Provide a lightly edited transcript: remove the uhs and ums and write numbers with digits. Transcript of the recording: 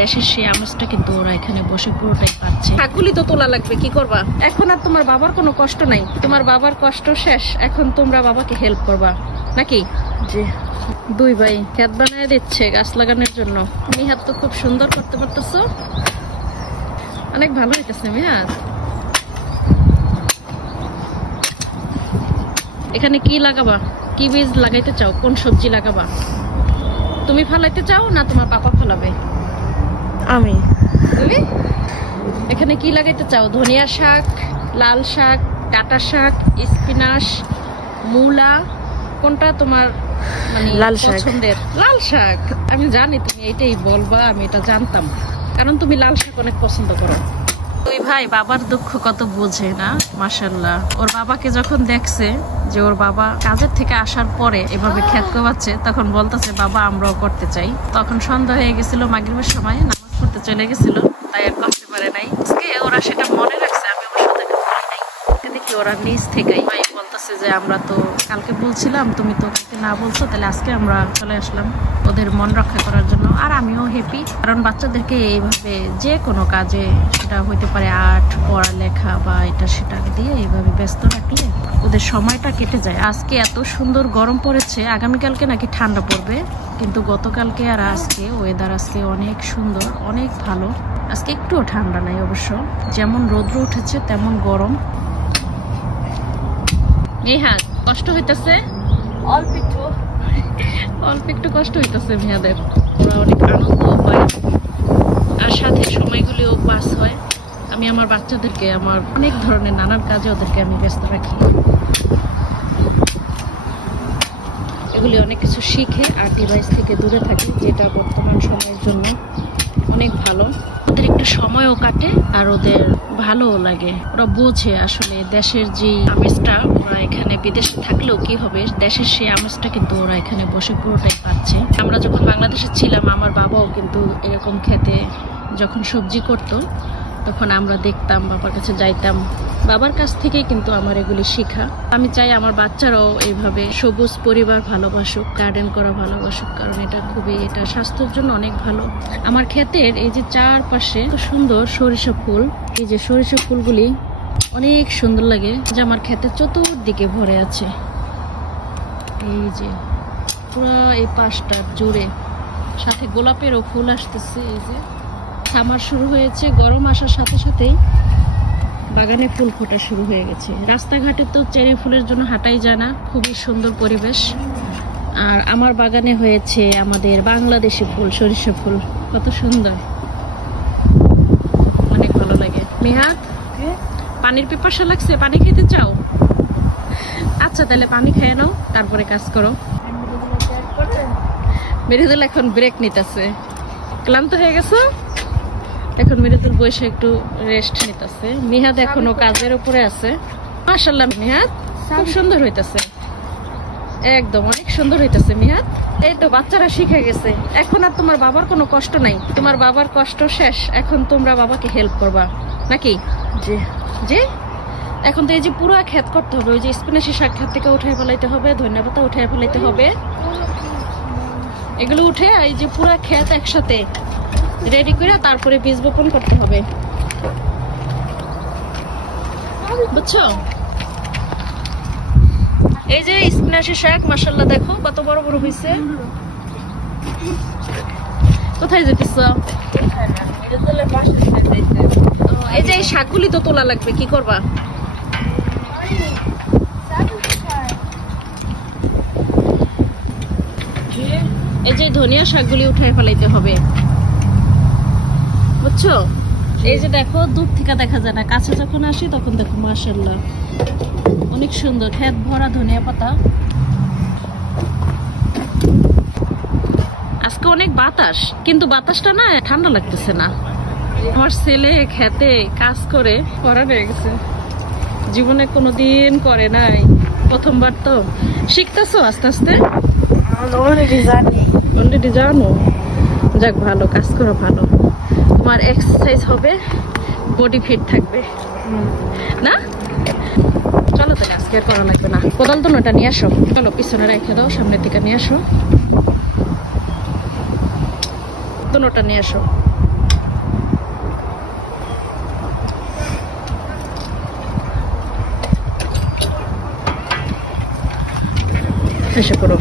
দেশের সেই আমেজটা কিন্তু ওরা এখানে বসে পুরোটাই পাচ্ছে। শাকগুলি তো তোলা লাগবে, কি করবা এখন? আর তোমার বাবার কোনো কষ্ট নাই, তোমার বাবার কষ্ট শেষ, এখন তোমরা বাবাকে হেল্প করবা নাকি? জি, দুই ভাই ক্ষেত বানিয়ে দিচ্ছে গাছ লাগানোর জন্য। মিহাত তো খুব সুন্দর করতে পারতেছো, অনেক ভালো হইতেছে মিহাত। এখানে কি লাগাবা, কি বীজ লাগাইতে চাও, কোন সবজি লাগাবা? তুমি ফলাইতে চাও না তোমার পাপা ফলাবে? আমি। তুমি এখানে কি লাগাইতে চাও? ধনিয়া শাক, লাল শাক, ডাঁটা শাক, স্পিনাচ, মূলা, কোনটা তোমার মানে লাল শাক। পছন্দের? লাল শাক। আমি জানি তুমি এটাই বলবা, আমি এটা জানতাম, কারণ তুমি লাল শাক অনেক পছন্দ করো। দুই ভাই বাবার দুঃখ কত বোঝে না, মাশাআল্লাহ। ওর বাবাকে যখন দেখছে যে ওর বাবা কাজের থেকে আসার পরে এভাবে ক্ষেত কোবাচ্ছে, তখন বলতেছে বাবা আমরাও করতে চাই। তখন সন্ধ্যা হয়ে গেছিল, মাগরিবের সময় নামাজ পড়তে চলে গেছিল, তাই আর করতে পারে নাই। আজকে ওরা সেটা মনে রাখছে, আমি অবশ্য তাকে বলি নাই। দেখি ওরা নিজ থেকেই ভাই বলতেছে যে আমরা তো কালকে বলছিলাম, তুমি তো কালকে না বলছো, তাহলে আজকে আমরা চলে আসলাম ওদের মন রক্ষা করার জন্য। আর আমিও হ্যাপি, কারণ বাচ্চাদেরকে এইভাবে যে কোনো কাজে, সেটা হইতে পারে আর্ট, পড়ালেখা বা এটা সেটা দিয়ে এইভাবে ব্যস্ত রাখলে ওদের সময়টা কেটে যায়। আজকে এত সুন্দর গরম পড়েছে, আগামীকালকে নাকি ঠান্ডা পড়বে, কিন্তু গতকালকে আর আজকে ওয়েদার আজকে অনেক সুন্দর, অনেক ভালো। আজকে একটুও ঠান্ডা নাই অবশ্য, যেমন রৌদ্র উঠেছে তেমন গরম। মিহাদ কষ্ট হইতেছে? অল্প একটু অল্প একটু কষ্ট হইতেছে মিহাদের। ওরা অনেক আনন্দ পায় আর সাথে সময়গুলিও পাস হয়। আমি আমার বাচ্চাদেরকে আমার অনেক ধরনের নানান কাজে ওদেরকে আমি ব্যস্ত রাখি, এগুলি অনেক কিছু শিখে আর ডিভাইস থেকে দূরে থাকে, যেটা বর্তমান সময়ের জন্য অনেক ভালো। ওদের একটু সময়ও কাটে আর ওদের ভালোও লাগে, ওরা বোঝে আসলে দেশের যে আমেজটা ওরা এখানে বিদেশে থাকলেও কি হবে, দেশের সেই আমেজটা কিন্তু ওরা এখানে বসে পুরোটাই পাচ্ছে। আমরা যখন বাংলাদেশে ছিলাম, আমার বাবাও কিন্তু এরকম খেতে যখন সবজি করতো, তখন আমরা দেখতাম, বাবার কাছে যাইতাম, বাবার কাছ থেকেই কিন্তু আমার এগুলি শেখা। আমি চাই আমার বাচ্চারাও এইভাবে সবুজ পরিবার ভালোবাসুক, গার্ডেন করা ভালোবাসুক, কারণ এটা খুবই, এটা স্বাস্থ্যের জন্য অনেক ভালো। আমার ক্ষেতের এই যে চারপাশে সুন্দর সরিষা ফুল, এই যে সরিষা ফুলগুলি অনেক সুন্দর লাগে, যে আমার ক্ষেতের চতুর্দিকে ভরে আছে। এই যে পুরো এই পাশটা জুড়ে, সাথে গোলাপেরও ফুল আসতেছে। এই যে সামার শুরু হয়েছে, গরম আসার সাথে সাথেই বাগানে ফুল ফোটা শুরু হয়ে গেছে। রাস্তাঘাটে তো চেরি ফুলের জন্য হাঁটাই যায় না, খুবই সুন্দর পরিবেশ। আর আমার বাগানে হয়েছে আমাদের বাংলাদেশি ফুল, সরিষা ফুল, কত সুন্দর, অনেক ভালো লাগে। মিহাদ পানির পিপাসা লাগছে, পানি খেতে চাও? আচ্ছা তাহলে পানি খেয়ে নাও, তারপরে কাজ করো। মেরিদুল এখন ব্রেক নিতেছে, ক্লান্ত হয়ে গেছো, এখন মেরিদুল বসে একটু রেস্ট নিতেছে। মিহাদ এখনো কাজের উপরে আছে। মাশাআল্লাহ মিহাদ খুব সুন্দর হইতেছে, একদম অনেক সুন্দর হইতেছে মিহাদ। এই তো বাচ্চারা শিখে গেছে, এখন আর তোমার বাবার কোনো কষ্ট নাই, তোমার বাবার কষ্ট শেষ, এখন তোমরা বাবাকে হেল্প করবা নাকি? জি জি। এখন তো এই যে পুরো ক্ষেত করতে হবে, ওই যে স্পিনাচি শাক ক্ষেত থেকে উঠাই ফেলাইতে হবে, ধনিয়া পাতা উঠাই ফেলাইতে হবে, এগুলো উঠে এই যে পুরো ক্ষেত একসাথে রেডি করে তারপরে বীজ বপন করতে হবে, বুঝছো? এই যে স্পিনাচি শাক মাশাআল্লাহ দেখো কত বড় বড় হয়েছে। কোথায় যেতেছ? এই যে এই শাকগুলি তো তোলা লাগবে, কি করবা? এই যে ধনিয়া শাকগুলি উঠায় ফেলাইতে হবে, বুঝছো? এই যে দেখো দূর থেকে দেখা যায় না, কাছে যখন আসি তখন দেখো মাশাআল্লাহ অনেক সুন্দর, ক্ষেত ভরা ধনিয়া পাতা। আজকে অনেক বাতাস, কিন্তু বাতাসটা না ঠান্ডা লাগতেছে না। আমার ছেলে ক্ষেতে কাজ করে পড়া হয়ে গেছে, জীবনে কোনোদিন করে নাই, প্রথমবার তো শিখতেছো আস্তে আস্তে। অলরেডি জানো, যাক ভালো, কাজ করো ভালো, তোমার এক্সারসাইজ হবে, বডি ফিট থাকবে না? চলো তাহলে আজকে আর করা লাগবে না। কোদাল তো ওটা নিয়ে আসো, চলো পিছনে রেখে দাও, সামনের দিকে নিয়ে আসো, দুটোটা নিয়ে আসো। এসে পড়ো।